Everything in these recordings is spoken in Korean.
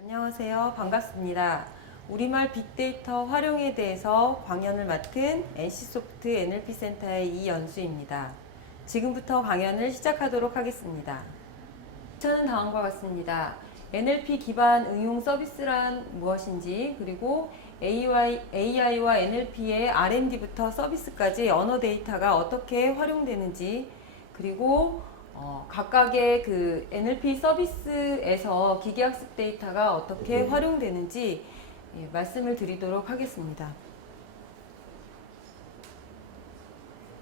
안녕하세요. 반갑습니다. 우리말 빅데이터 활용에 대해서 강연을 맡은 NC소프트 NLP센터의 이연수입니다. 지금부터 강연을 시작하도록 하겠습니다. 저는 다음과 같습니다. NLP 기반 응용 서비스란 무엇인지, 그리고 AI와 NLP의 R&D부터 서비스까지 언어 데이터가 어떻게 활용되는지, 그리고 각각의 그 NLP 서비스에서 기계학습 데이터가 어떻게 활용되는지 말씀을 드리도록 하겠습니다.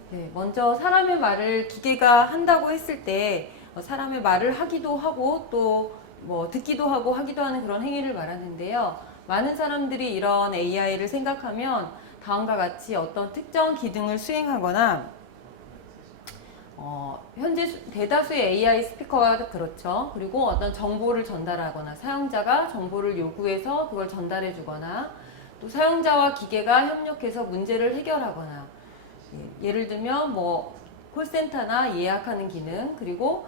네, 먼저 사람의 말을 기계가 한다고 했을 때 사람의 말을 하기도 하고 또 뭐 듣기도 하고 하기도 하는 그런 행위를 말하는데요. 많은 사람들이 이런 AI를 생각하면 다음과 같이 어떤 특정 기능을 수행하거나 현재 대다수의 AI 스피커가 그렇죠. 그리고 어떤 정보를 전달하거나 사용자가 정보를 요구해서 그걸 전달해 주거나 또 사용자와 기계가 협력해서 문제를 해결하거나 예를 들면 뭐 콜센터나 예약하는 기능, 그리고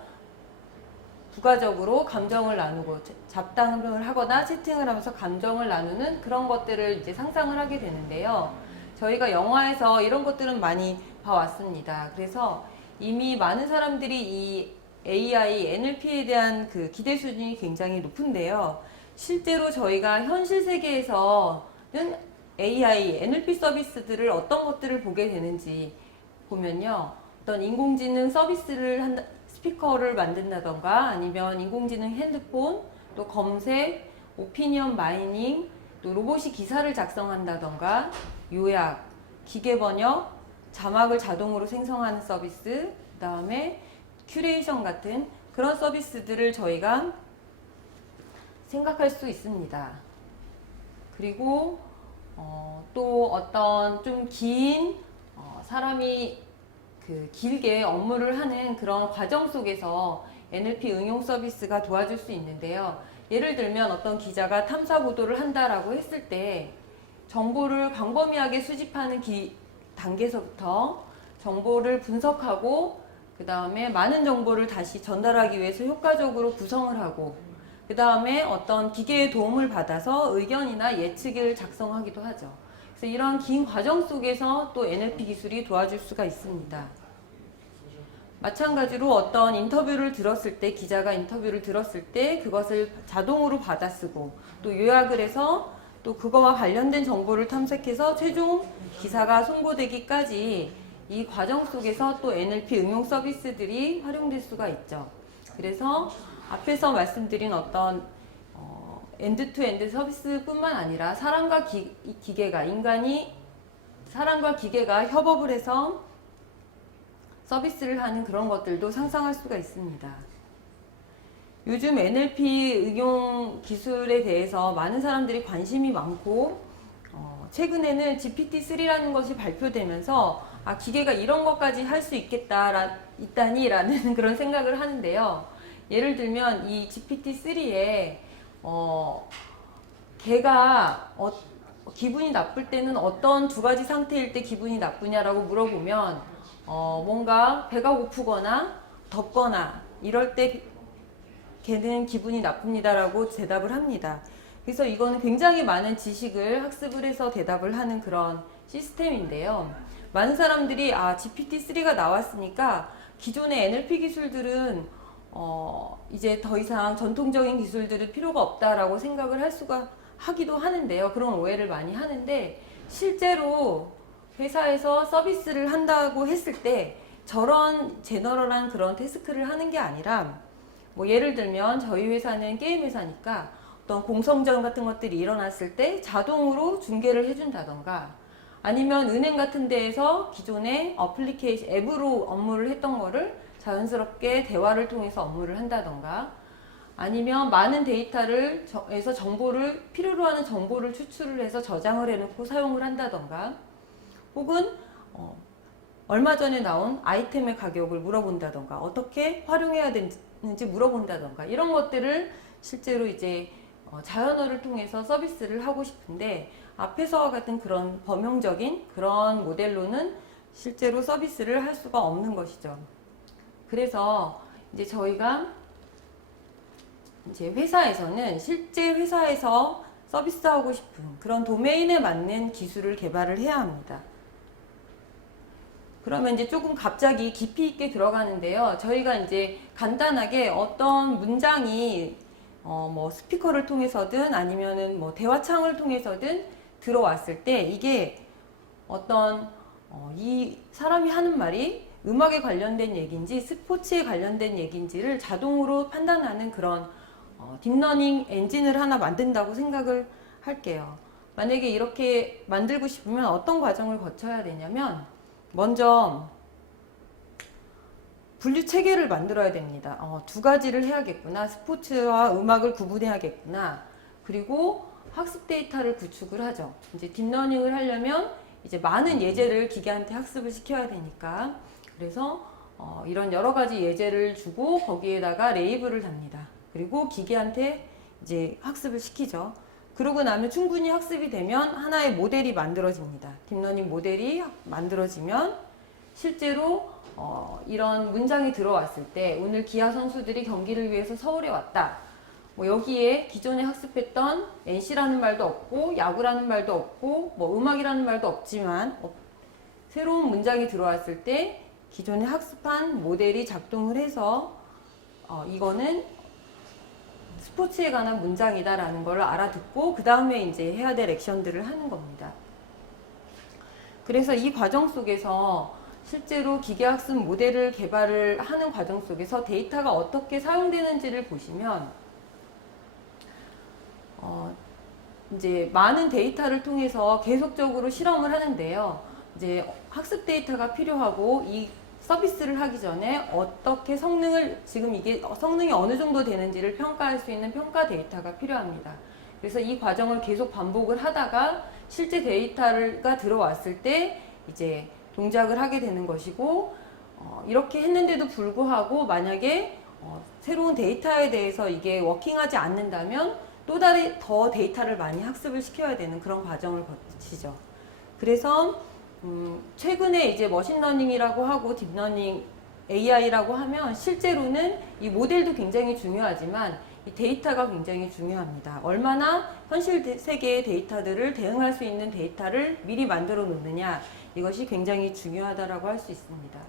부가적으로 감정을 나누고 잡담을 하거나 채팅을 하면서 감정을 나누는 그런 것들을 이제 상상을 하게 되는데요. 저희가 영화에서 이런 것들은 많이 봐왔습니다. 그래서 이미 많은 사람들이 이 AI, NLP에 대한 그 기대 수준이 굉장히 높은데요. 실제로 저희가 현실 세계에서는 AI, NLP 서비스들을 어떤 것들을 보게 되는지 보면요. 어떤 인공지능 서비스를 스피커를 만든다던가 아니면 인공지능 핸드폰, 또 검색, 오피니언 마이닝, 또 로봇이 기사를 작성한다던가 요약, 기계 번역, 자막을 자동으로 생성하는 서비스, 그 다음에 큐레이션 같은 그런 서비스들을 저희가 생각할 수 있습니다. 그리고 또 어떤 좀 긴 사람이 그 길게 업무를 하는 그런 과정 속에서 NLP 응용 서비스가 도와줄 수 있는데요. 예를 들면 어떤 기자가 탐사 보도를 한다라고 했을 때 정보를 광범위하게 수집하는 단계에서부터 정보를 분석하고 그 다음에 많은 정보를 다시 전달하기 위해서 효과적으로 구성을 하고 그 다음에 어떤 기계의 도움을 받아서 의견이나 예측을 작성하기도 하죠. 그래서 이런 긴 과정 속에서 또 NLP 기술이 도와줄 수가 있습니다. 마찬가지로 어떤 인터뷰를 들었을 때, 기자가 인터뷰를 들었을 때 그것을 자동으로 받아쓰고 또 요약을 해서 또 그거와 관련된 정보를 탐색해서 최종 기사가 송고되기까지 이 과정 속에서 또 NLP 응용 서비스들이 활용될 수가 있죠. 그래서 앞에서 말씀드린 어떤 엔드투엔드 서비스뿐만 아니라 사람과 기계가 사람과 기계가 협업을 해서 서비스를 하는 그런 것들도 상상할 수가 있습니다. 요즘 NLP 응용 기술에 대해서 많은 사람들이 관심이 많고 최근에는 GPT-3라는 것이 발표되면서 기계가 이런 것까지 할 수 있다니라는 그런 생각을 하는데요. 예를 들면 이 GPT-3에 걔가 기분이 나쁠 때는 어떤 두 가지 상태일 때 기분이 나쁘냐라고 물어보면 뭔가 배가 고프거나 덥거나 이럴 때 걔는 기분이 나쁩니다라고 대답을 합니다. 그래서 이거는 굉장히 많은 지식을 학습을 해서 대답을 하는 그런 시스템인데요. 많은 사람들이 GPT-3가 나왔으니까 기존의 NLP 기술들은 이제 더 이상 전통적인 기술들은 필요가 없다라고 생각을 하기도 하는데요. 그런 오해를 많이 하는데 실제로 회사에서 서비스를 한다고 했을 때 저런 제너럴한 그런 태스크를 하는 게 아니라 뭐 예를 들면 저희 회사는 게임 회사니까 어떤 공성전 같은 것들이 일어났을 때 자동으로 중계를 해준다던가 아니면 은행 같은 데에서 기존의 어플리케이션 앱으로 업무를 했던 거를 자연스럽게 대화를 통해서 업무를 한다던가 아니면 많은 데이터를 에서 필요로 하는 정보를 추출을 해서 저장을 해놓고 사용을 한다던가 혹은 얼마 전에 나온 아이템의 가격을 물어본다던가 어떻게 활용해야 되는지 물어본다던가 이런 것들을 실제로 이제 자연어를 통해서 서비스를 하고 싶은데 앞에서와 같은 그런 범용적인 그런 모델로는 실제로 서비스를 할 수가 없는 것이죠. 그래서 이제 저희가 이제 회사에서는 실제 회사에서 서비스하고 싶은 그런 도메인에 맞는 기술을 개발을 해야 합니다. 그러면 이제 조금 갑자기 깊이 있게 들어가는데요. 저희가 이제 간단하게 어떤 문장이 뭐 스피커를 통해서든 아니면은 뭐 대화창을 통해서든 들어왔을 때 이게 어떤 이 사람이 하는 말이 음악에 관련된 얘기인지 스포츠에 관련된 얘기인지를 자동으로 판단하는 그런 딥러닝 엔진을 하나 만든다고 생각을 할게요. 만약에 이렇게 만들고 싶으면 어떤 과정을 거쳐야 되냐면 먼저 분류 체계를 만들어야 됩니다. 두 가지를 해야겠구나. 스포츠와 음악을 구분해야겠구나. 그리고 학습 데이터를 구축을 하죠. 이제 딥러닝을 하려면 이제 많은 예제를 기계한테 학습을 시켜야 되니까. 그래서 이런 여러 가지 예제를 주고 거기에다가 레이블을 답니다. 그리고 기계한테 이제 학습을 시키죠. 그러고 나면 충분히 학습이 되면 하나의 모델이 만들어집니다. 딥러닝 모델이 만들어지면 실제로 이런 문장이 들어왔을 때 오늘 기아 선수들이 경기를 위해서 서울에 왔다. 뭐 여기에 기존에 학습했던 NC라는 말도 없고 야구라는 말도 없고 뭐 음악이라는 말도 없지만 새로운 문장이 들어왔을 때 기존에 학습한 모델이 작동을 해서 이거는 스포츠에 관한 문장이다라는 걸 알아듣고 그 다음에 이제 해야 될 액션들을 하는 겁니다. 그래서 이 과정 속에서 실제로 기계학습 모델을 개발을 하는 과정 속에서 데이터가 어떻게 사용되는지를 보시면 이제 많은 데이터를 통해서 계속적으로 실험을 하는데요. 이제 학습 데이터가 필요하고 이 서비스를 하기 전에 어떻게 성능을 지금 이게 성능이 어느 정도 되는지를 평가할 수 있는 평가 데이터가 필요합니다. 그래서 이 과정을 계속 반복을 하다가 실제 데이터가 들어왔을 때 이제 동작을 하게 되는 것이고 이렇게 했는데도 불구하고 만약에 새로운 데이터에 대해서 이게 워킹하지 않는다면 또 다른 더 데이터를 많이 학습을 시켜야 되는 그런 과정을 거치죠. 그래서 최근에 이제 머신러닝이라고 하고 딥러닝 AI라고 하면 실제로는 이 모델도 굉장히 중요하지만 이 데이터가 굉장히 중요합니다. 얼마나 현실 세계의 데이터들을 대응할 수 있는 데이터를 미리 만들어 놓느냐 이것이 굉장히 중요하다라고 할 수 있습니다.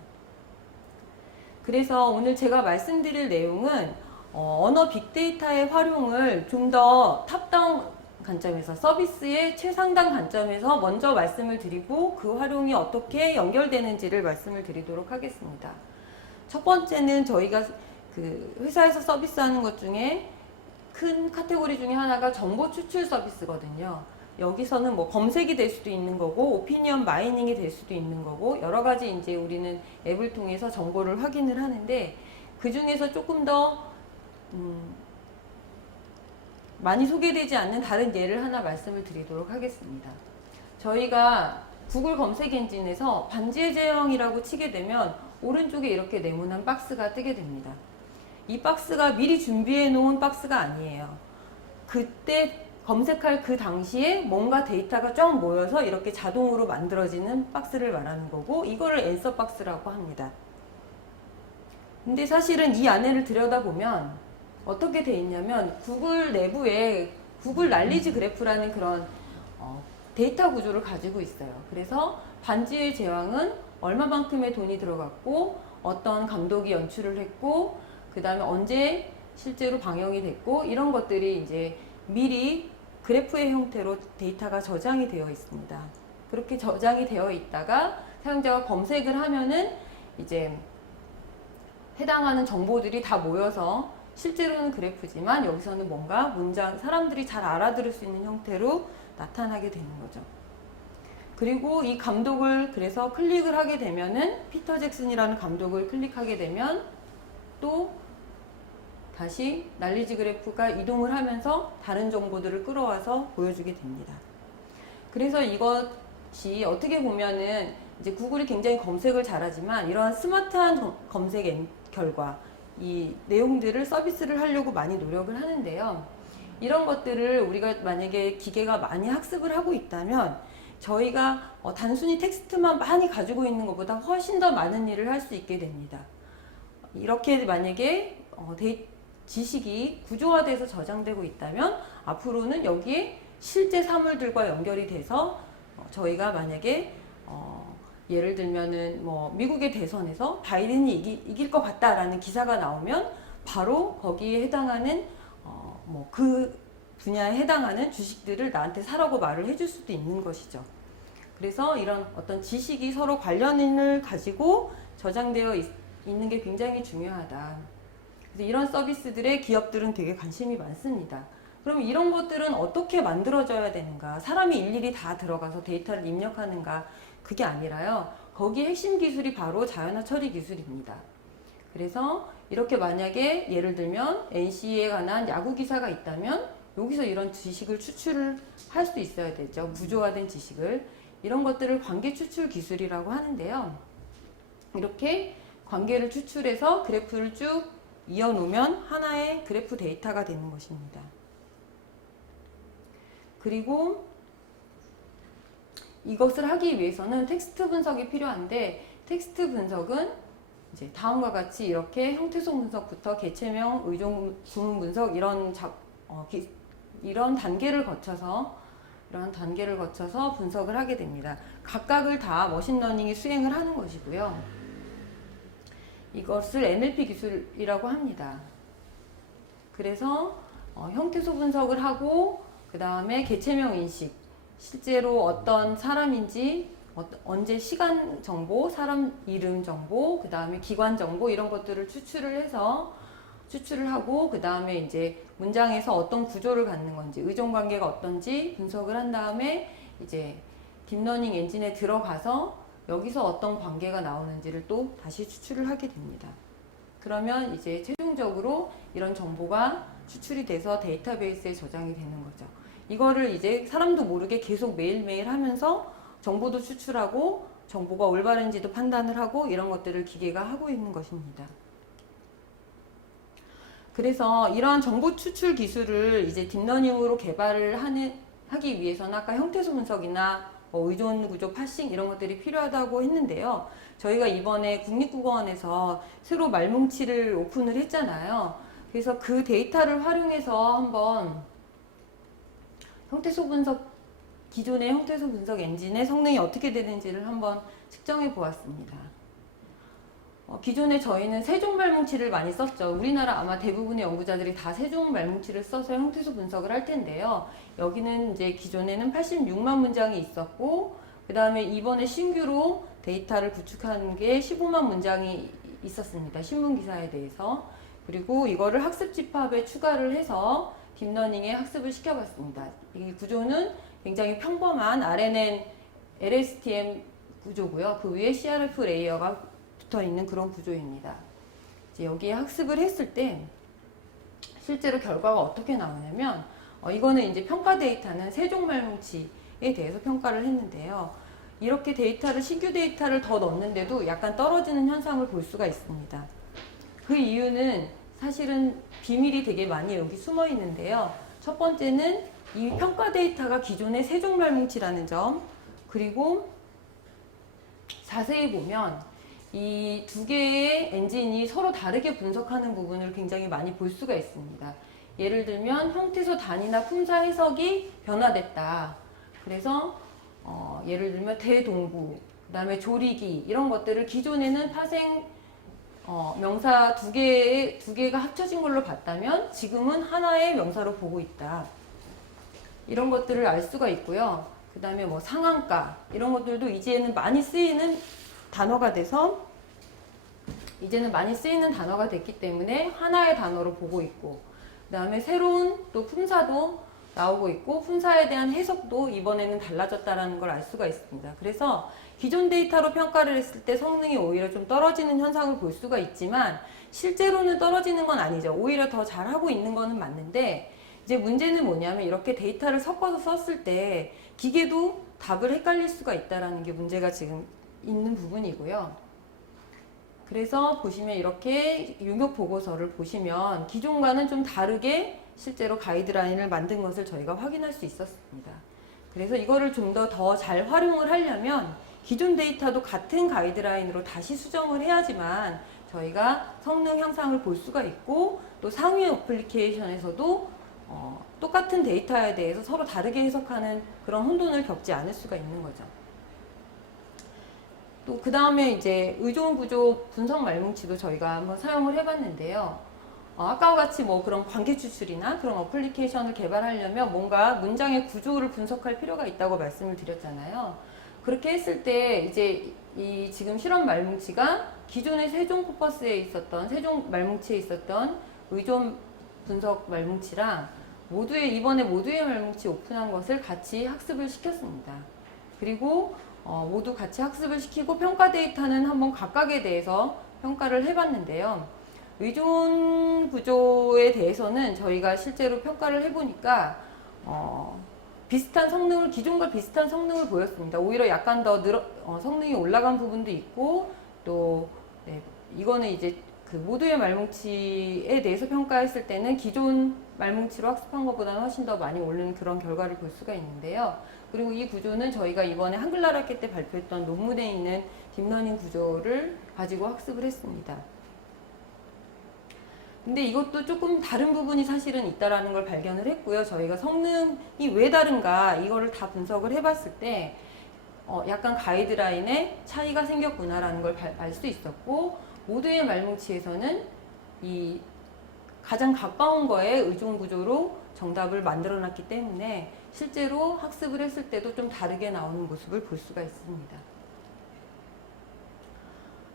그래서 오늘 제가 말씀드릴 내용은 언어 빅데이터의 활용을 좀 더 탑다운 관점에서 서비스의 최상단 관점에서 먼저 말씀을 드리고 그 활용이 어떻게 연결되는지를 말씀을 드리도록 하겠습니다. 첫 번째는 저희가 그 회사에서 서비스하는 것 중에 큰 카테고리 중에 하나가 정보 추출 서비스거든요. 여기서는 뭐 검색이 될 수도 있는 거고 오피니언 마이닝이 될 수도 있는 거고 여러 가지 이제 우리는 앱을 통해서 정보를 확인을 하는데 그 중에서 조금 더 많이 소개되지 않는 다른 예를 하나 말씀을 드리도록 하겠습니다. 저희가 구글 검색 엔진에서 반지의 제형이라고 치게 되면 오른쪽에 이렇게 네모난 박스가 뜨게 됩니다. 이 박스가 미리 준비해 놓은 박스가 아니에요. 그때 검색할 그 당시에 뭔가 데이터가 쫙 모여서 이렇게 자동으로 만들어지는 박스를 말하는 거고 이거를 앤서 박스라고 합니다. 근데 사실은 이 안에를 들여다보면 어떻게 돼 있냐면 구글 내부에 구글 날리지 그래프라는 그런 데이터 구조를 가지고 있어요. 그래서 반지의 제왕은 얼마만큼의 돈이 들어갔고 어떤 감독이 연출을 했고 그 다음에 언제 실제로 방영이 됐고 이런 것들이 이제 미리 그래프의 형태로 데이터가 저장이 되어 있습니다. 그렇게 저장이 되어 있다가 사용자가 검색을 하면은 이제 해당하는 정보들이 다 모여서 실제로는 그래프지만 여기서는 뭔가 문장, 사람들이 잘 알아들을 수 있는 형태로 나타나게 되는 거죠. 그리고 이 감독을 그래서 클릭을 하게 되면은 피터 잭슨이라는 감독을 클릭하게 되면 또 다시 날리지 그래프가 이동을 하면서 다른 정보들을 끌어와서 보여주게 됩니다. 그래서 이것이 어떻게 보면은 이제 구글이 굉장히 검색을 잘하지만 이러한 스마트한 검색 결과 이 내용들을 서비스를 하려고 많이 노력을 하는데요. 이런 것들을 우리가 만약에 기계가 많이 학습을 하고 있다면 저희가 단순히 텍스트만 많이 가지고 있는 것보다 훨씬 더 많은 일을 할 수 있게 됩니다. 이렇게 만약에 지식이 구조화돼서 저장되고 있다면 앞으로는 여기에 실제 사물들과 연결이 돼서 저희가 만약에 예를 들면은 뭐 미국의 대선에서 바이든이 이길 것 같다라는 기사가 나오면 바로 거기에 해당하는 뭐 그 분야에 해당하는 주식들을 나한테 사라고 말을 해줄 수도 있는 것이죠. 그래서 이런 어떤 지식이 서로 관련을 가지고 저장되어 있는 게 굉장히 중요하다. 그래서 이런 서비스들에 기업들은 되게 관심이 많습니다. 그럼 이런 것들은 어떻게 만들어져야 되는가? 사람이 일일이 다 들어가서 데이터를 입력하는가? 그게 아니라요. 거기 핵심 기술이 바로 자연화 처리 기술입니다. 그래서 이렇게 만약에 예를 들면 NC에 관한 야구 기사가 있다면 여기서 이런 지식을 추출을 할 수 있어야 되죠. 구조화된 지식을. 이런 것들을 관계 추출 기술이라고 하는데요. 이렇게 관계를 추출해서 그래프를 쭉 이어놓으면 하나의 그래프 데이터가 되는 것입니다. 그리고 이것을 하기 위해서는 텍스트 분석이 필요한데 텍스트 분석은 이제 다음과 같이 이렇게 형태소 분석부터 개체명, 의존 구문 분석 이런 단계를 거쳐서 분석을 하게 됩니다. 각각을 다 머신러닝이 수행을 하는 것이고요. 이것을 NLP 기술이라고 합니다. 그래서 형태소 분석을 하고 그 다음에 개체명 인식, 실제로 어떤 사람인지 언제 시간 정보, 사람 이름 정보, 그 다음에 기관 정보 이런 것들을 추출을 하고 그 다음에 이제 문장에서 어떤 구조를 갖는 건지 의존 관계가 어떤지 분석을 한 다음에 이제 딥러닝 엔진에 들어가서 여기서 어떤 관계가 나오는지를 또 다시 추출을 하게 됩니다. 그러면 이제 최종적으로 이런 정보가 추출이 돼서 데이터베이스에 저장이 되는 거죠. 이거를 이제 사람도 모르게 계속 매일매일 하면서 정보도 추출하고 정보가 올바른지도 판단을 하고 이런 것들을 기계가 하고 있는 것입니다. 그래서 이러한 정보 추출 기술을 이제 딥러닝으로 개발을 하기 위해서는 아까 형태소 분석이나 의존 구조 파싱 이런 것들이 필요하다고 했는데요. 저희가 이번에 국립국어원에서 새로 말뭉치를 오픈을 했잖아요. 그래서 그 데이터를 활용해서 한번 기존의 형태소 분석 엔진의 성능이 어떻게 되는지를 한번 측정해 보았습니다. 기존에 저희는 세종 말뭉치를 많이 썼죠. 우리나라 아마 대부분의 연구자들이 다 세종 말뭉치를 써서 형태소 분석을 할 텐데요. 여기는 이제 기존에는 86만 문장이 있었고, 그 다음에 이번에 신규로 데이터를 구축하는 게 15만 문장이 있었습니다. 신문기사에 대해서. 그리고 이거를 학습 집합에 추가를 해서 딥러닝에 학습을 시켜봤습니다. 이 구조는 굉장히 평범한 RNN LSTM 구조고요. 그 위에 CRF 레이어가 붙어 있는 그런 구조입니다. 이제 여기에 학습을 했을 때 실제로 결과가 어떻게 나오냐면 이거는 이제 평가 데이터는 세종 말뭉치에 대해서 평가를 했는데요. 이렇게 신규 데이터를 더 넣는데도 약간 떨어지는 현상을 볼 수가 있습니다. 그 이유는 사실은 비밀이 되게 많이 여기 숨어 있는데요. 첫 번째는 이 평가 데이터가 기존의 세종 말뭉치라는 점, 그리고 자세히 보면 이 두 개의 엔진이 서로 다르게 분석하는 부분을 굉장히 많이 볼 수가 있습니다. 예를 들면 형태소 단위나 품사 해석이 변화됐다. 그래서 예를 들면 대동부, 그 다음에 조리기 이런 것들을 기존에는 파생 명사 두 개가 합쳐진 걸로 봤다면 지금은 하나의 명사로 보고 있다. 이런 것들을 알 수가 있고요. 그 다음에 뭐 상한가 이런 것들도 이제는 많이 쓰이는 단어가 됐기 때문에 하나의 단어로 보고 있고, 그 다음에 새로운 또 품사도 나오고 있고 품사에 대한 해석도 이번에는 달라졌다는 걸 알 수가 있습니다. 그래서 기존 데이터로 평가를 했을 때 성능이 오히려 좀 떨어지는 현상을 볼 수가 있지만 실제로는 떨어지는 건 아니죠. 오히려 더 잘하고 있는 거는 맞는데 이제 문제는 뭐냐면 이렇게 데이터를 섞어서 썼을 때 기계도 답을 헷갈릴 수가 있다는 게 문제가 지금 있는 부분이고요. 그래서 보시면 이렇게 용역 보고서를 보시면 기존과는 좀 다르게 실제로 가이드라인을 만든 것을 저희가 확인할 수 있었습니다. 그래서 이거를 좀 더 잘 활용을 하려면 기존 데이터도 같은 가이드라인으로 다시 수정을 해야지만 저희가 성능 향상을 볼 수가 있고, 또 상위 어플리케이션에서도 똑같은 데이터에 대해서 서로 다르게 해석하는 그런 혼돈을 겪지 않을 수가 있는 거죠. 또 그 다음에 이제 의존 구조 분석 말뭉치도 저희가 한번 사용을 해봤는데요. 아까와 같이 뭐 그런 관계 추출이나 그런 어플리케이션을 개발하려면 뭔가 문장의 구조를 분석할 필요가 있다고 말씀을 드렸잖아요. 그렇게 했을 때 이제 이 지금 실험 말뭉치가 기존의 세종 코퍼스에 있었던, 세종 말뭉치에 있었던 의존 분석 말뭉치랑 이번에 모두의 말뭉치 오픈한 것을 같이 학습을 시켰습니다. 그리고 모두 같이 학습을 시키고 평가 데이터는 한번 각각에 대해서 평가를 해봤는데요. 의존 구조에 대해서는 저희가 실제로 평가를 해보니까 비슷한 성능을, 기존과 비슷한 성능을 보였습니다. 오히려 약간 더 성능이 올라간 부분도 있고, 또 네, 이거는 이제 그 모두의 말뭉치에 대해서 평가했을 때는 기존 말뭉치로 학습한 것보다는 훨씬 더 많이 오른 그런 결과를 볼 수가 있는데요. 그리고 이 구조는 저희가 이번에 한글날 학기 때 발표했던 논문에 있는 딥러닝 구조를 가지고 학습을 했습니다. 근데 이것도 조금 다른 부분이 사실은 있다라는 걸 발견을 했고요. 저희가 성능이 왜 다른가 이거를 다 분석을 해봤을 때 약간 가이드라인에 차이가 생겼구나라는 걸 알 수 있었고, 모두의 말뭉치에서는 이 가장 가까운 거에 의존 구조로 정답을 만들어 놨기 때문에 실제로 학습을 했을 때도 좀 다르게 나오는 모습을 볼 수가 있습니다.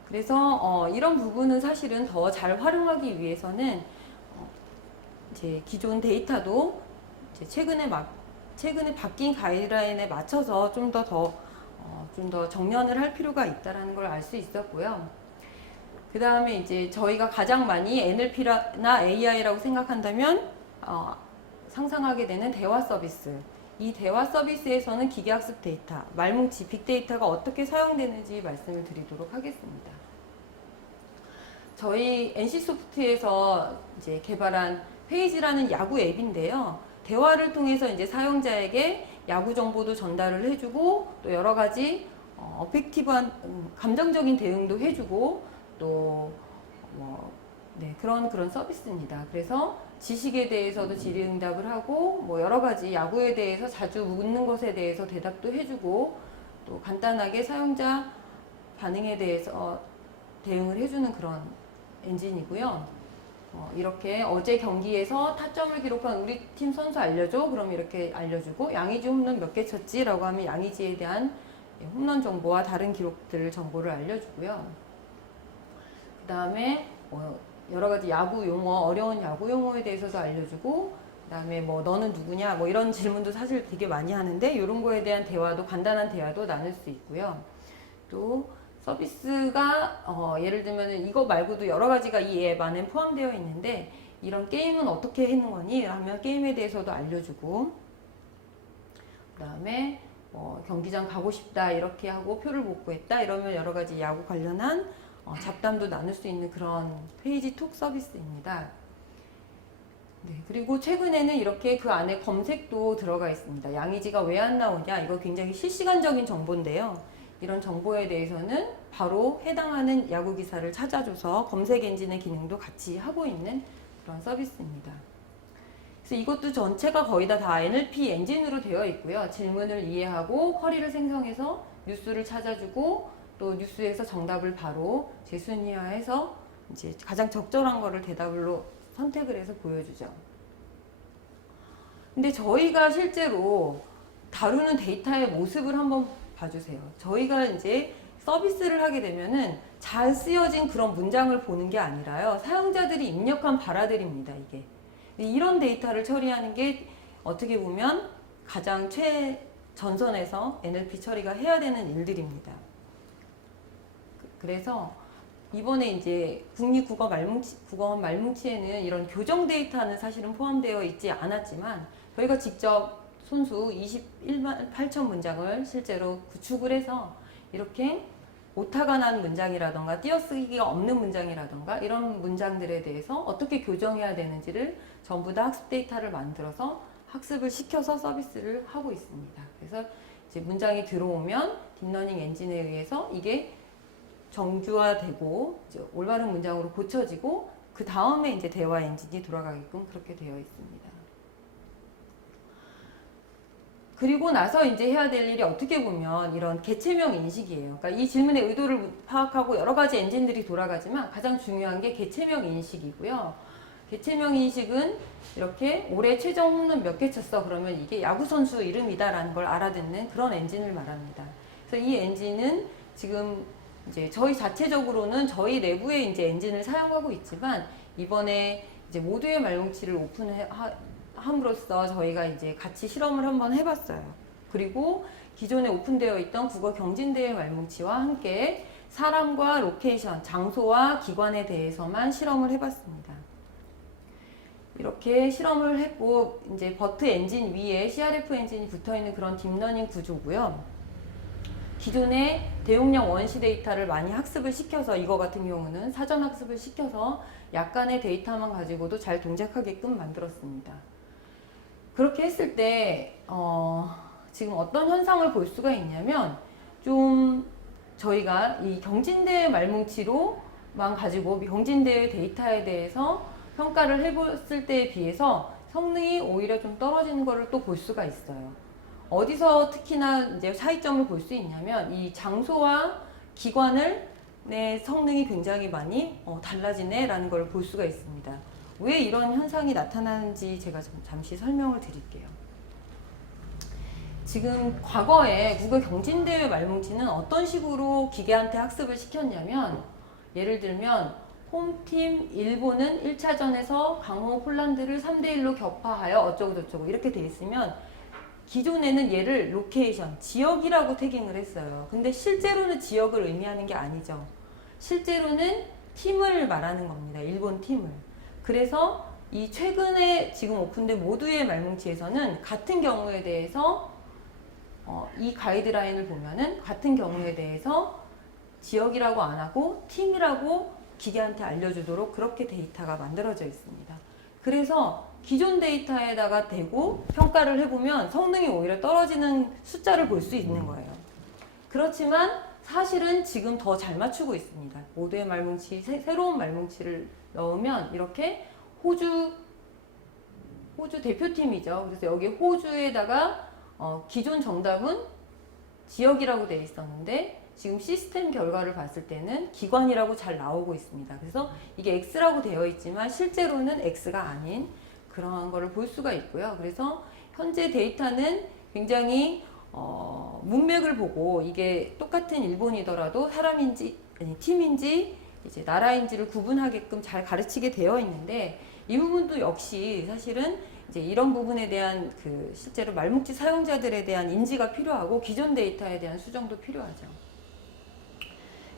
그래서 이런 부분은 사실은 더 잘 활용하기 위해서는 이제 기존 데이터도 이제 최근에 바뀐 가이드라인에 맞춰서 좀 더 정연을 할 필요가 있다라는 걸 알 수 있었고요. 그 다음에 이제 저희가 가장 많이 NLP나 AI라고 생각한다면 상상하게 되는 대화 서비스. 이 대화 서비스에서는 기계학습 데이터, 말뭉치, 빅데이터가 어떻게 사용되는지 말씀을 드리도록 하겠습니다. 저희 NC소프트에서 이제 개발한 페이지라는 야구 앱인데요. 대화를 통해서 이제 사용자에게 야구 정보도 전달을 해주고, 또 여러 가지 어펙티브한 감정적인 대응도 해주고, 또 그런 서비스입니다. 그래서 지식에 대해서도 질의응답을 하고, 뭐 여러 가지 야구에 대해서 자주 묻는 것에 대해서 대답도 해주고, 또 간단하게 사용자 반응에 대해서 대응을 해주는 그런 엔진이고요. 이렇게 어제 경기에서 타점을 기록한 우리 팀 선수 알려줘? 그럼 이렇게 알려주고, 양의지 홈런 몇 개 쳤지? 라고 하면 양의지에 대한 홈런 정보와 다른 기록들 정보를 알려주고요. 그 다음에 여러 가지 야구 용어, 어려운 야구 용어에 대해서도 알려주고, 그 다음에 뭐 너는 누구냐? 뭐 이런 질문도 사실 되게 많이 하는데, 이런 거에 대한 대화도, 간단한 대화도 나눌 수 있고요. 또 서비스가 예를 들면 이거 말고도 여러 가지가 이 앱 안에 포함되어 있는데, 이런 게임은 어떻게 하는 거니? 하면 게임에 대해서도 알려주고, 그 다음에 경기장 가고 싶다 이렇게 하고 표를 복구했다 이러면 여러 가지 야구 관련한 잡담도 나눌 수 있는 그런 페이지 톡 서비스입니다. 네, 그리고 최근에는 이렇게 그 안에 검색도 들어가 있습니다. 양의지가 왜 안 나오냐? 이거 굉장히 실시간적인 정보인데요. 이런 정보에 대해서는 바로 해당하는 야구 기사를 찾아줘서 검색 엔진의 기능도 같이 하고 있는 그런 서비스입니다. 그래서 이것도 전체가 거의 다 NLP 엔진으로 되어 있고요. 질문을 이해하고 쿼리를 생성해서 뉴스를 찾아주고, 또 뉴스에서 정답을 바로 재순위화해서 이제 가장 적절한 거를 대답으로 선택을 해서 보여주죠. 근데 저희가 실제로 다루는 데이터의 모습을 한번 봐주세요. 저희가 이제 서비스를 하게 되면은 잘 쓰여진 그런 문장을 보는 게 아니라요. 사용자들이 입력한 바라들입니다, 이게. 이런 데이터를 처리하는 게 어떻게 보면 가장 최전선에서 NLP 처리가 해야 되는 일들입니다. 그래서 이번에 이제 국립국어원 말뭉치에는 이런 교정 데이터는 사실은 포함되어 있지 않았지만, 저희가 직접 손수 21만 8천 문장을 실제로 구축을 해서 이렇게 오타가 난 문장이라던가 띄어쓰기가 없는 문장이라던가 이런 문장들에 대해서 어떻게 교정해야 되는지를 전부 다 학습 데이터를 만들어서 학습을 시켜서 서비스를 하고 있습니다. 그래서 이제 문장이 들어오면 딥러닝 엔진에 의해서 이게 정규화되고 이제 올바른 문장으로 고쳐지고 그 다음에 이제 대화 엔진이 돌아가게끔 그렇게 되어 있습니다. 그리고 나서 이제 해야 될 일이 어떻게 보면 이런 개체명 인식이에요. 그러니까 이 질문의 의도를 파악하고 여러 가지 엔진들이 돌아가지만 가장 중요한 게 개체명 인식이고요. 개체명 인식은 이렇게 올해 최종 홈런 몇 개 쳤어 그러면 이게 야구 선수 이름이다라는 걸 알아듣는 그런 엔진을 말합니다. 그래서 이 엔진은 지금 이제 저희 자체적으로는 저희 내부에 이제 엔진을 사용하고 있지만 이번에 이제 모두의 말뭉치를 함으로써 저희가 이제 같이 실험을 한번 해봤어요. 그리고 기존에 오픈되어 있던 국어 경진대회 말뭉치와 함께 사람과 로케이션, 장소와 기관에 대해서만 실험을 해봤습니다. 이렇게 실험을 했고 이제 버트 엔진 위에 CRF 엔진이 붙어있는 그런 딥러닝 구조고요. 기존에 대용량 원시 데이터를 많이 학습을 시켜서 이거 같은 경우는 사전 학습을 시켜서 약간의 데이터만 가지고도 잘 동작하게끔 만들었습니다. 그렇게 했을 때 지금 어떤 현상을 볼 수가 있냐면 좀 저희가 이 경진대회 말뭉치로만 가지고 경진대회 데이터에 대해서 평가를 해봤을 때에 비해서 성능이 오히려 좀 떨어지는 것을 또 볼 수가 있어요. 어디서 특히나 이제 차이점을 볼 수 있냐면 이 장소와 기관을 내 성능이 굉장히 많이 달라지네 라는 걸 볼 수가 있습니다. 왜 이런 현상이 나타나는지 제가 잠시 설명을 드릴게요. 지금 과거에 국어 경진대회 말뭉치는 어떤 식으로 기계한테 학습을 시켰냐면 예를 들면 홈팀 일본은 1차전에서 강호 폴란드를 3대1로 격파하여 어쩌고저쩌고 이렇게 돼 있으면 기존에는 얘를 로케이션, 지역이라고 태깅을 했어요. 근데 실제로는 지역을 의미하는 게 아니죠. 실제로는 팀을 말하는 겁니다. 일본 팀을. 그래서 이 최근에 지금 오픈된 모두의 말뭉치에서는 같은 경우에 대해서 이 가이드라인을 보면은 같은 경우에 대해서 지역이라고 안 하고 팀이라고 기계한테 알려주도록 그렇게 데이터가 만들어져 있습니다. 그래서 기존 데이터에다가 대고 평가를 해보면 성능이 오히려 떨어지는 숫자를 볼 수 있는 거예요. 그렇지만 사실은 지금 더 잘 맞추고 있습니다. 모두의 말뭉치, 새로운 말뭉치를 넣으면 이렇게 호주 대표팀이죠. 그래서 여기 호주에다가 기존 정답은 지역이라고 되어 있었는데 지금 시스템 결과를 봤을 때는 기관이라고 잘 나오고 있습니다. 그래서 이게 X라고 되어 있지만 실제로는 X가 아닌 그런 거를 볼 수가 있고요. 그래서 현재 데이터는 굉장히 문맥을 보고 이게 똑같은 일본이더라도 사람인지 아니 팀인지 이제 나라인지를 구분하게끔 잘 가르치게 되어 있는데 이 부분도 역시 사실은 이제 이런 부분에 대한 그 실제로 말뭉치 사용자들에 대한 인지가 필요하고 기존 데이터에 대한 수정도 필요하죠.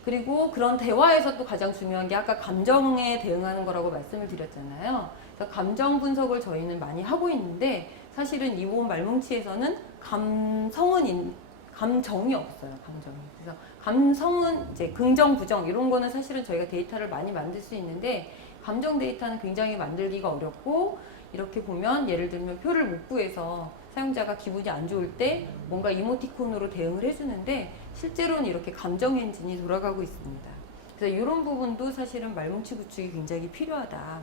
그리고 그런 대화에서 또 가장 중요한 게 아까 감정에 대응하는 거라고 말씀을 드렸잖아요. 그래서 감정 분석을 저희는 많이 하고 있는데 사실은 이번 말뭉치에서는 감정이 없어요. 감정이. 그래서 감성은 이제 긍정, 부정 이런 거는 사실은 저희가 데이터를 많이 만들 수 있는데 감정 데이터는 굉장히 만들기가 어렵고 이렇게 보면 예를 들면 표를 못 구해서 사용자가 기분이 안 좋을 때 뭔가 이모티콘으로 대응을 해주는데 실제로는 이렇게 감정 엔진이 돌아가고 있습니다. 그래서 이런 부분도 사실은 말뭉치 구축이 굉장히 필요하다.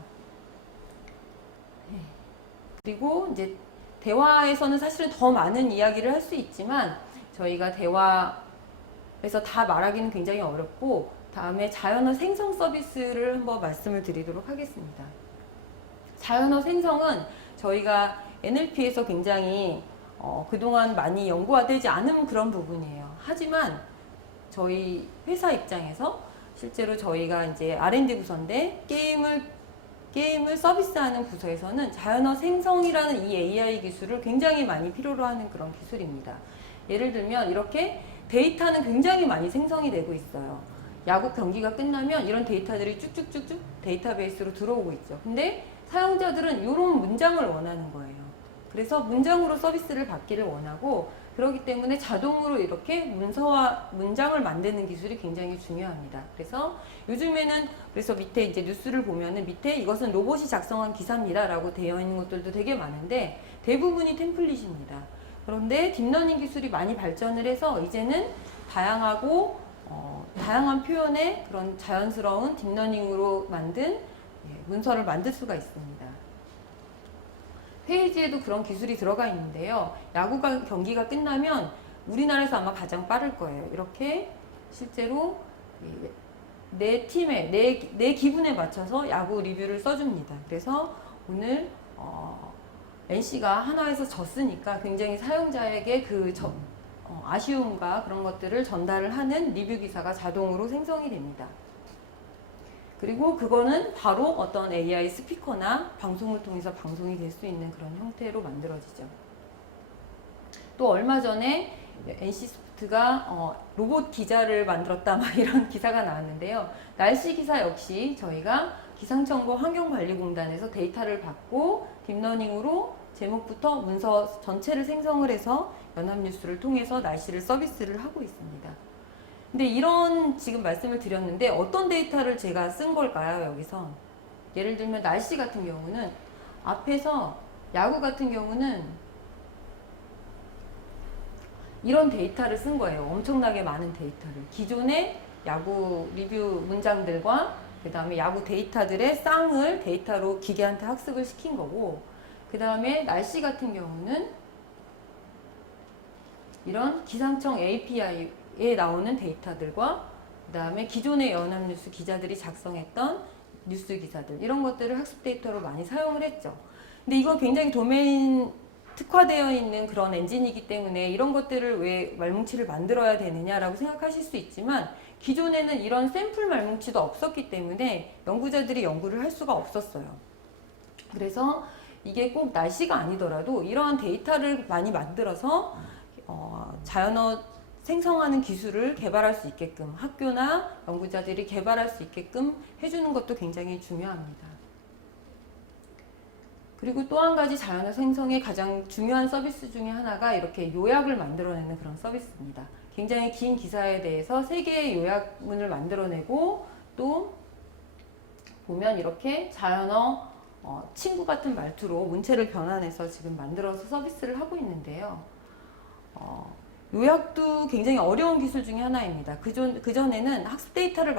그리고 이제 대화에서는 사실은 더 많은 이야기를 할 수 있지만 저희가 대화에서 다 말하기는 굉장히 어렵고 다음에 자연어 생성 서비스를 한번 말씀을 드리도록 하겠습니다. 자연어 생성은 저희가 NLP에서 굉장히 그동안 많이 연구되지 않은 그런 부분이에요. 하지만 저희 회사 입장에서 실제로 저희가 이제 R&D 부서인데 게임을 서비스하는 부서에서는 자연어 생성이라는 이 AI 기술을 굉장히 많이 필요로 하는 그런 기술입니다. 예를 들면 이렇게 데이터는 굉장히 많이 생성이 되고 있어요. 야구 경기가 끝나면 이런 데이터들이 쭉쭉쭉쭉 데이터베이스로 들어오고 있죠. 근데 사용자들은 이런 문장을 원하는 거예요. 그래서 문장으로 서비스를 받기를 원하고 그렇기 때문에 자동으로 이렇게 문장을 만드는 기술이 굉장히 중요합니다. 그래서 요즘에는 그래서 밑에 이제 뉴스를 보면은 밑에 이것은 로봇이 작성한 기사입니다 라고 되어 있는 것들도 되게 많은데 대부분이 템플릿입니다. 그런데 딥러닝 기술이 많이 발전을 해서 이제는 다양하고 다양한 표현의 그런 자연스러운 딥러닝으로 만든 문서를 만들 수가 있습니다. 페이지에도 그런 기술이 들어가 있는데요. 야구 경기가 끝나면 우리나라에서 아마 가장 빠를 거예요. 이렇게 실제로 내 팀에 내 기분에 맞춰서 야구 리뷰를 써줍니다. 그래서 오늘 NC가 한화에서 졌으니까 굉장히 사용자에게 그 아쉬움과 그런 것들을 전달을 하는 리뷰 기사가 자동으로 생성이 됩니다. 그리고 그거는 바로 어떤 AI 스피커나 방송을 통해서 방송이 될 수 있는 그런 형태로 만들어지죠. 또 얼마 전에 NC소프트가 로봇 기자를 만들었다 막 이런 기사가 나왔는데요. 날씨 기사 역시 저희가 기상청과 환경관리공단에서 데이터를 받고 딥러닝으로 제목부터 문서 전체를 생성을 해서 연합뉴스를 통해서 날씨를 서비스를 하고 있습니다. 근데 이런 지금 말씀을 드렸는데 어떤 데이터를 제가 쓴 걸까요? 여기서 예를 들면 날씨 같은 경우는 앞에서 야구 같은 경우는 이런 데이터를 쓴 거예요. 엄청나게 많은 데이터를. 기존의 야구 리뷰 문장들과 그 다음에 야구 데이터들의 쌍을 데이터로 기계한테 학습을 시킨 거고, 그 다음에 날씨 같은 경우는 이런 기상청 API에 나오는 데이터들과 그 다음에 기존의 연합뉴스 기자들이 작성했던 뉴스 기사들, 이런 것들을 학습 데이터로 많이 사용을 했죠. 근데 이거 굉장히 도메인 특화되어 있는 그런 엔진이기 때문에 이런 것들을 왜 말뭉치를 만들어야 되느냐라고 생각하실 수 있지만, 기존에는 이런 샘플 말뭉치도 없었기 때문에 연구자들이 연구를 할 수가 없었어요. 그래서 이게 꼭 날씨가 아니더라도 이러한 데이터를 많이 만들어서 자연어 생성하는 기술을 개발할 수 있게끔, 학교나 연구자들이 개발할 수 있게끔 해주는 것도 굉장히 중요합니다. 그리고 또 한 가지 자연어 생성의 가장 중요한 서비스 중에 하나가 이렇게 요약을 만들어내는 그런 서비스입니다. 굉장히 긴 기사에 대해서 3개의 요약문을 만들어내고, 또 보면 이렇게 자연어 친구 같은 말투로 문체를 변환해서 지금 만들어서 서비스를 하고 있는데요. 요약도 굉장히 어려운 기술 중에 하나입니다. 그전에는 학습 데이터를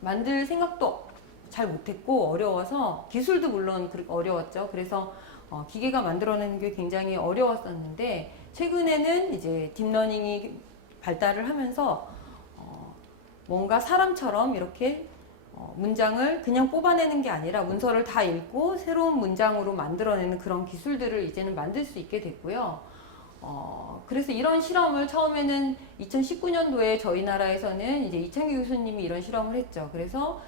만들 생각도 잘 못했고 어려워서, 기술도 물론 어려웠죠. 그래서 기계가 만들어내는 게 굉장히 어려웠었는데, 최근에는 이제 딥러닝이 발달을 하면서 뭔가 사람처럼 이렇게 문장을 그냥 뽑아내는 게 아니라 문서를 다 읽고 새로운 문장으로 만들어내는 그런 기술들을 이제는 만들 수 있게 됐고요. 그래서 이런 실험을 처음에는 2019년도에 저희 나라에서는 이제 이창규 교수님이 이런 실험을 했죠. 그래서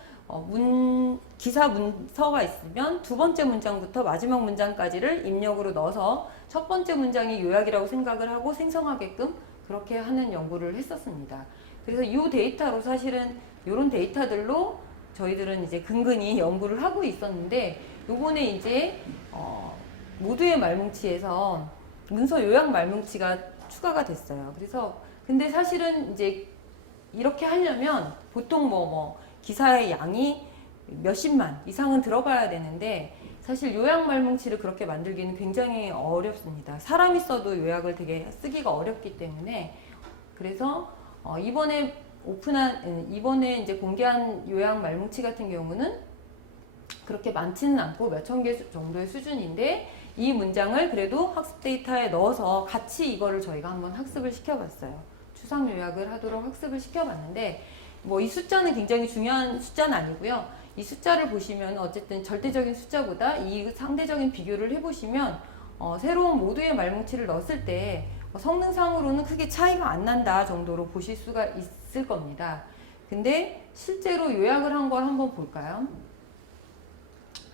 기사 문서가 있으면 두 번째 문장부터 마지막 문장까지를 입력으로 넣어서 첫 번째 문장이 요약이라고 생각을 하고 생성하게끔 그렇게 하는 연구를 했었습니다. 그래서 이 데이터로 사실은 이런 데이터들로 저희들은 이제 근근히 연구를 하고 있었는데, 요번에 이제 모두의 말뭉치에서 문서 요약 말뭉치가 추가가 됐어요. 그래서 근데 사실은 이제 이렇게 하려면 보통 기사의 양이 몇십만 이상은 들어가야 되는데, 사실 요약 말뭉치를 그렇게 만들기는 굉장히 어렵습니다. 사람이 써도 요약을 되게 쓰기가 어렵기 때문에, 그래서 이번에 이제 공개한 요약 말뭉치 같은 경우는 그렇게 많지는 않고 몇천 개 정도의 수준인데, 이 문장을 그래도 학습 데이터에 넣어서 같이 이거를 저희가 한번 학습을 시켜봤어요. 추상 요약을 하도록 학습을 시켜봤는데, 이 숫자는 굉장히 중요한 숫자는 아니고요. 이 숫자를 보시면 어쨌든 절대적인 숫자보다 이 상대적인 비교를 해보시면 새로운 모두의 말뭉치를 넣었을 때 성능상으로는 크게 차이가 안 난다 정도로 보실 수가 있을 겁니다. 근데 실제로 요약을 한 걸 한번 볼까요?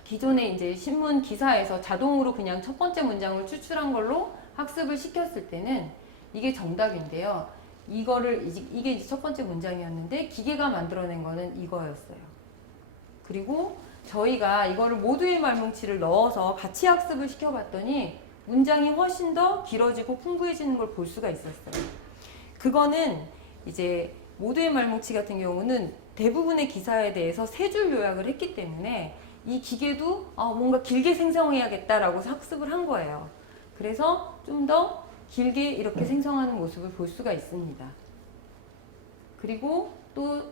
기존에 이제 신문 기사에서 자동으로 그냥 첫 번째 문장을 추출한 걸로 학습을 시켰을 때는 이게 정답인데요. 이게 이제 첫 번째 문장이었는데, 기계가 만들어낸 거는 이거였어요. 그리고 저희가 이거를 모두의 말뭉치를 넣어서 같이 학습을 시켜봤더니 문장이 훨씬 더 길어지고 풍부해지는 걸 볼 수가 있었어요. 그거는 이제 모두의 말뭉치 같은 경우는 대부분의 기사에 대해서 3줄 요약을 했기 때문에 이 기계도 뭔가 길게 생성해야겠다라고 학습을 한 거예요. 그래서 좀 더 길게 이렇게 생성하는 모습을 볼 수가 있습니다. 그리고 또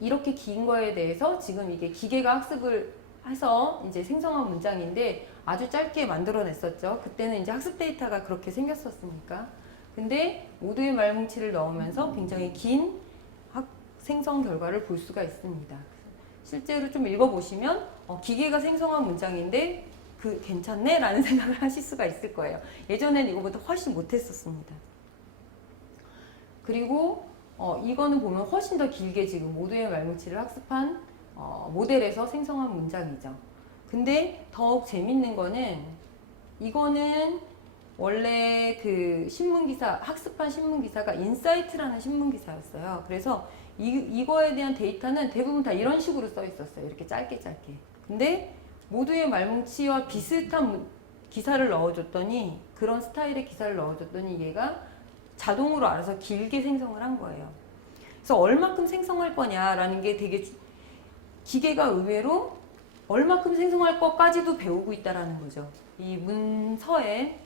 이렇게 긴 거에 대해서 지금 이게 기계가 학습을 해서 이제 생성한 문장인데 아주 짧게 만들어냈었죠. 그때는 이제 학습 데이터가 그렇게 생겼었으니까. 근데 모두의 말뭉치를 넣으면서 굉장히 긴 생성 결과를 볼 수가 있습니다. 실제로 좀 읽어보시면 기계가 생성한 문장인데 그 괜찮네? 라는 생각을 하실 수가 있을 거예요. 예전엔 이거보다 훨씬 못했었습니다. 그리고 이거는 보면 훨씬 더 길게 지금 모두의 말뭉치를 학습한 모델에서 생성한 문장이죠. 근데 더욱 재밌는 거는 이거는 원래 그 신문기사, 학습한 신문기사가 인사이트라는 신문기사였어요. 그래서 이거에 대한 데이터는 대부분 다 이런 식으로 써 있었어요. 이렇게 짧게. 근데 모두의 말뭉치와 비슷한 기사를 넣어줬더니, 그런 스타일의 기사를 넣어줬더니 얘가 자동으로 알아서 길게 생성을 한 거예요. 그래서 얼마큼 생성할 거냐라는 게 되게 기계가 의외로 얼마큼 생성할 것까지도 배우고 있다라는 거죠. 이 문서의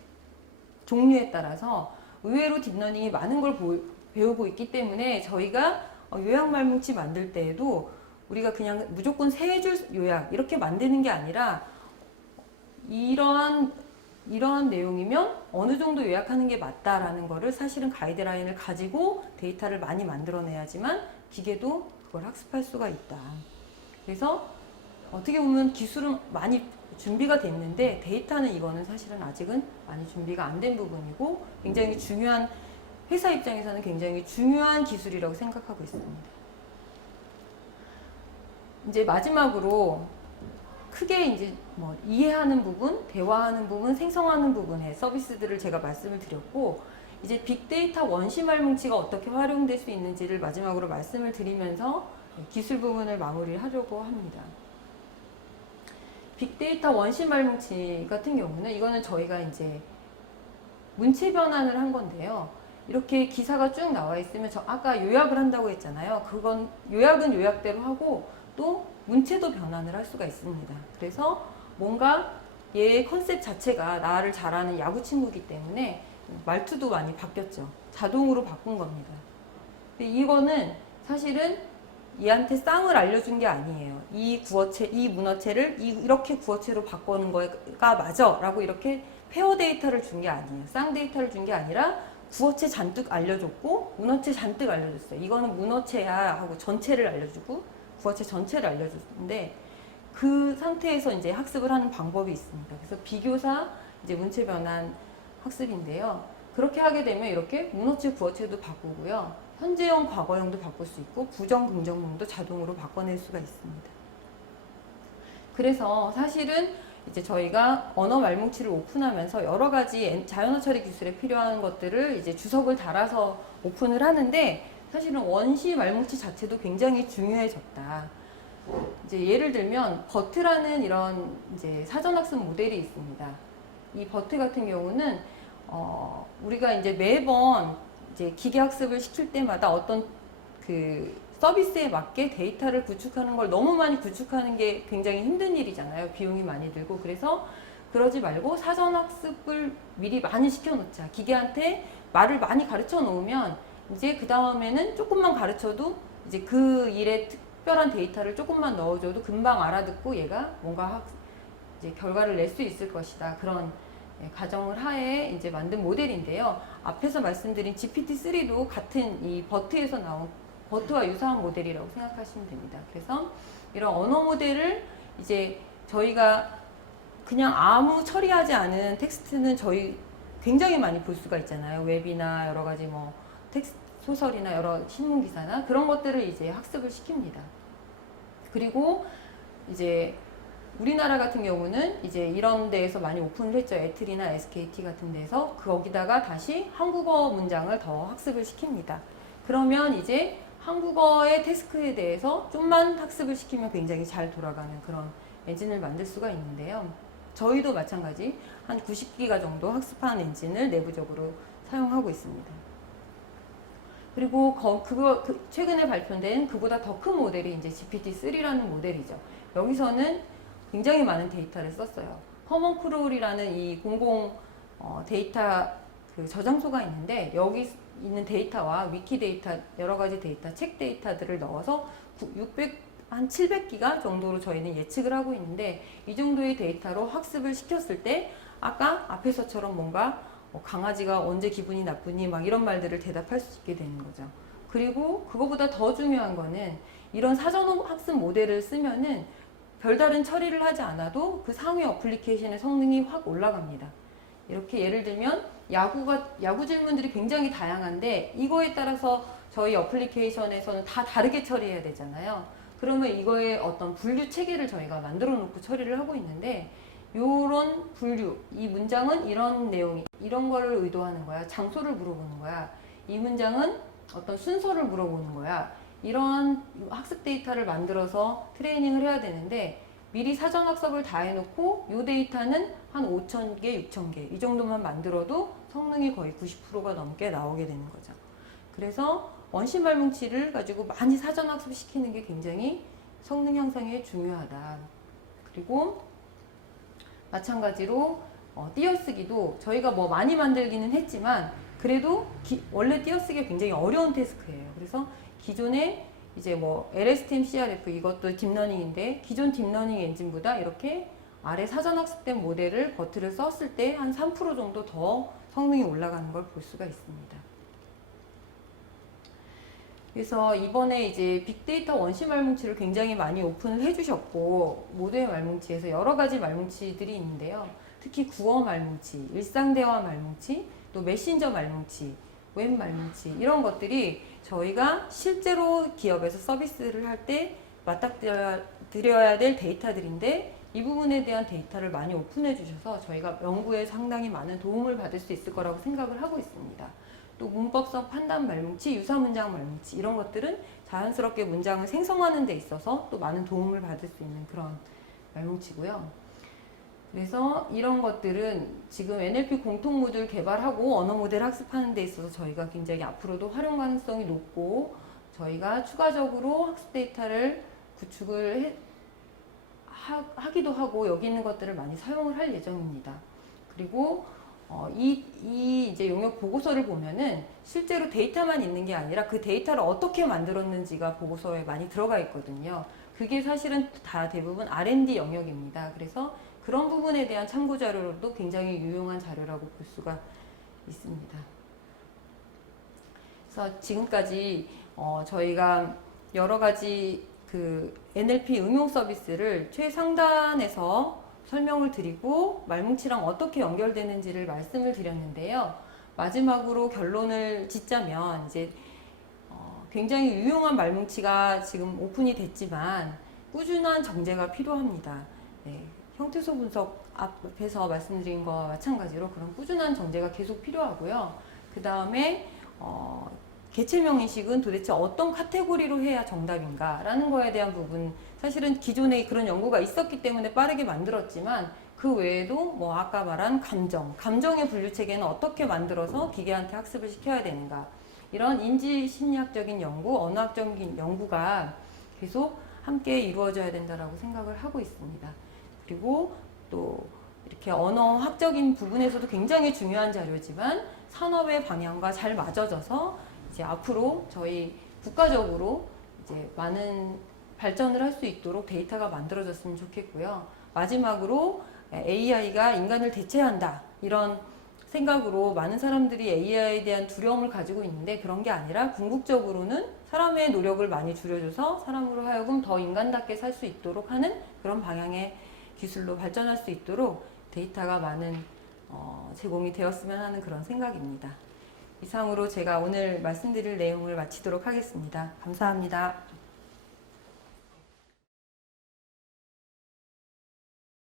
종류에 따라서 의외로 딥러닝이 많은 걸 배우고 있기 때문에 저희가 요약 말뭉치 만들 때에도 우리가 그냥 무조건 세 줄 요약 이렇게 만드는 게 아니라 이러한 내용이면 어느 정도 요약하는 게 맞다라는 거를 사실은 가이드라인을 가지고 데이터를 많이 만들어내야지만 기계도 그걸 학습할 수가 있다. 그래서 어떻게 보면 기술은 많이 준비가 됐는데 데이터는 이거는 사실은 아직은 많이 준비가 안 된 부분이고 굉장히 중요한, 회사 입장에서는 굉장히 중요한 기술이라고 생각하고 있습니다. 이제 마지막으로 크게 이제 뭐 이해하는 부분, 대화하는 부분, 생성하는 부분의 서비스들을 제가 말씀을 드렸고, 이제 빅데이터 원시 말뭉치가 어떻게 활용될 수 있는지를 마지막으로 말씀을 드리면서 기술 부분을 마무리하려고 합니다. 빅데이터 원시 말뭉치 같은 경우는 이거는 저희가 이제 문체 변환을 한 건데요. 이렇게 기사가 쭉 나와 있으면 저 아까 요약을 한다고 했잖아요. 그건 요약은 요약대로 하고 또 문체도 변환을 할 수가 있습니다. 그래서 뭔가 얘의 컨셉 자체가 나를 잘 아는 야구 친구이기 때문에 말투도 많이 바뀌었죠. 자동으로 바꾼 겁니다. 근데 이거는 사실은 얘한테 쌍을 알려준 게 아니에요. 이 문어체를 이렇게 구어체로 바꾸는 거가 맞아 라고 이렇게 페어 데이터를 준 게 아니에요. 쌍 데이터를 준 게 아니라 구어체 잔뜩 알려줬고 문어체 잔뜩 알려줬어요. 이거는 문어체야 하고 전체를 알려주고 구어체 전체를 알려줬는데, 그 상태에서 이제 학습을 하는 방법이 있습니다. 그래서 비교사 이제 문체 변환 학습인데요. 그렇게 하게 되면 이렇게 문어체 구어체도 바꾸고요. 현재형 과거형도 바꿀 수 있고 부정 긍정문도 자동으로 바꿔낼 수가 있습니다. 그래서 사실은 이제 저희가 언어 말뭉치를 오픈하면서 여러 가지 자연어 처리 기술에 필요한 것들을 이제 주석을 달아서 오픈을 하는데, 사실은 원시 말뭉치 자체도 굉장히 중요해졌다. 이제 예를 들면 버트라는 이런 이제 사전학습 모델이 있습니다. 이 버트 같은 경우는 우리가 이제 매번 이제 기계학습을 시킬 때마다 어떤 그 서비스에 맞게 데이터를 구축하는 걸 너무 많이 구축하는 게 굉장히 힘든 일이잖아요. 비용이 많이 들고. 그래서 그러지 말고 사전학습을 미리 많이 시켜놓자. 기계한테 말을 많이 가르쳐 놓으면 이제 그 다음에는 조금만 가르쳐도 이제 그 일에 특별한 데이터를 조금만 넣어줘도 금방 알아듣고 얘가 뭔가 이제 결과를 낼 수 있을 것이다. 그런 가정을 하에 이제 만든 모델인데요. 앞에서 말씀드린 GPT-3도 같은 이 버트에서 나온 버트와 유사한 모델이라고 생각하시면 됩니다. 그래서 이런 언어 모델을 이제 저희가 그냥 아무 처리하지 않은 텍스트는 저희 굉장히 많이 볼 수가 있잖아요. 웹이나 여러 가지 뭐 텍스트 소설이나 여러 신문 기사나 그런 것들을 이제 학습을 시킵니다. 그리고 이제 우리나라 같은 경우는 이제 이런 데에서 많이 오픈을 했죠. 애틀이나 SKT 같은 데서 거기다가 다시 한국어 문장을 더 학습을 시킵니다. 그러면 이제 한국어의 태스크에 대해서 좀만 학습을 시키면 굉장히 잘 돌아가는 그런 엔진을 만들 수가 있는데요. 저희도 마찬가지 한 90기가 정도 학습한 엔진을 내부적으로 사용하고 있습니다. 그리고 최근에 발표된 그보다 더 큰 모델이 이제 GPT-3라는 모델이죠. 여기서는 굉장히 많은 데이터를 썼어요. 허먼크롤이라는 이 공공 데이터 그 저장소가 있는데 여기 있는 데이터와 위키 데이터, 여러 가지 데이터, 책 데이터들을 넣어서 600한 700기가 정도로 저희는 예측을 하고 있는데 이 정도의 데이터로 학습을 시켰을 때 아까 앞에서처럼 뭔가 강아지가 언제 기분이 나쁘니 막 이런 말들을 대답할 수 있게 되는 거죠. 그리고 그거보다 더 중요한 거는 이런 사전 학습 모델을 쓰면은 별다른 처리를 하지 않아도 그 상위 어플리케이션의 성능이 확 올라갑니다. 이렇게 예를 들면 야구 질문들이 굉장히 다양한데 이거에 따라서 저희 어플리케이션에서는 다 다르게 처리해야 되잖아요. 그러면 이거의 어떤 분류 체계를 저희가 만들어 놓고 처리를 하고 있는데 요런 분류, 이 문장은 이런 내용이 이런 거를 의도하는 거야. 장소를 물어보는 거야. 이 문장은 어떤 순서를 물어보는 거야. 이런 학습 데이터를 만들어서 트레이닝을 해야 되는데 미리 사전 학습을 다 해놓고 이 데이터는 한 5,000개, 6,000개 이 정도만 만들어도 성능이 거의 90%가 넘게 나오게 되는 거죠. 그래서 원심 발뭉치를 가지고 많이 사전 학습시키는 게 굉장히 성능 향상에 중요하다. 그리고 마찬가지로 띄어쓰기도 저희가 뭐 많이 만들기는 했지만 그래도 원래 띄어쓰기가 굉장히 어려운 태스크예요. 그래서 기존에 이제 뭐 LSTM, CRF 이것도 딥러닝인데 기존 딥러닝 엔진보다 이렇게 아래 사전 학습된 모델을 버트를 썼을 때 한 3% 정도 더 성능이 올라가는 걸 볼 수가 있습니다. 그래서 이번에 이제 빅데이터 원심 말뭉치를 굉장히 많이 오픈을 해주셨고 모두의 말뭉치에서 여러 가지 말뭉치들이 있는데요. 특히 구어 말뭉치, 일상대화 말뭉치, 또 메신저 말뭉치, 웹 말뭉치 이런 것들이 저희가 실제로 기업에서 서비스를 할 때 맞닥뜨려야 될 데이터들인데 이 부분에 대한 데이터를 많이 오픈해 주셔서 저희가 연구에 상당히 많은 도움을 받을 수 있을 거라고 생각을 하고 있습니다. 또 문법성 판단 말뭉치, 유사문장 말뭉치 이런 것들은 자연스럽게 문장을 생성하는 데 있어서 또 많은 도움을 받을 수 있는 그런 말뭉치고요. 그래서 이런 것들은 지금 NLP 공통 모듈 개발하고 언어 모델 학습하는 데 있어서 저희가 굉장히 앞으로도 활용 가능성이 높고 저희가 추가적으로 학습 데이터를 구축을 하기도 하고 여기 있는 것들을 많이 사용을 할 예정입니다. 그리고 이 이제 용역 보고서를 보면은 실제로 데이터만 있는 게 아니라 그 데이터를 어떻게 만들었는지가 보고서에 많이 들어가 있거든요. 그게 사실은 다 대부분 R&D 영역입니다. 그래서 그런 부분에 대한 참고 자료로도 굉장히 유용한 자료라고 볼 수가 있습니다. 그래서 지금까지 저희가 여러 가지 그 NLP 응용 서비스를 최상단에서 설명을 드리고 말뭉치랑 어떻게 연결되는지를 말씀을 드렸는데요. 마지막으로 결론을 짓자면 이제 굉장히 유용한 말뭉치가 지금 오픈이 됐지만 꾸준한 정제가 필요합니다. 네, 형태소 분석 앞에서 말씀드린 거와 마찬가지로 그런 꾸준한 정제가 계속 필요하고요. 그 다음에 개체명 인식은 도대체 어떤 카테고리로 해야 정답인가 라는 거에 대한 부분 사실은 기존에 그런 연구가 있었기 때문에 빠르게 만들었지만 그 외에도 뭐 아까 말한 감정의 분류 체계는 어떻게 만들어서 기계한테 학습을 시켜야 되는가 이런 인지 심리학적인 연구, 언어학적인 연구가 계속 함께 이루어져야 된다라고 생각을 하고 있습니다. 그리고 또 이렇게 언어학적인 부분에서도 굉장히 중요한 자료지만 산업의 방향과 잘 맞아져서 이제 앞으로 저희 국가적으로 이제 많은 발전을 할 수 있도록 데이터가 만들어졌으면 좋겠고요. 마지막으로 AI가 인간을 대체한다 이런 생각으로 많은 사람들이 AI에 대한 두려움을 가지고 있는데 그런 게 아니라 궁극적으로는 사람의 노력을 많이 줄여줘서 사람으로 하여금 더 인간답게 살 수 있도록 하는 그런 방향의 기술로 발전할 수 있도록 데이터가 많은 제공이 되었으면 하는 그런 생각입니다. 이상으로 제가 오늘 말씀드릴 내용을 마치도록 하겠습니다. 감사합니다.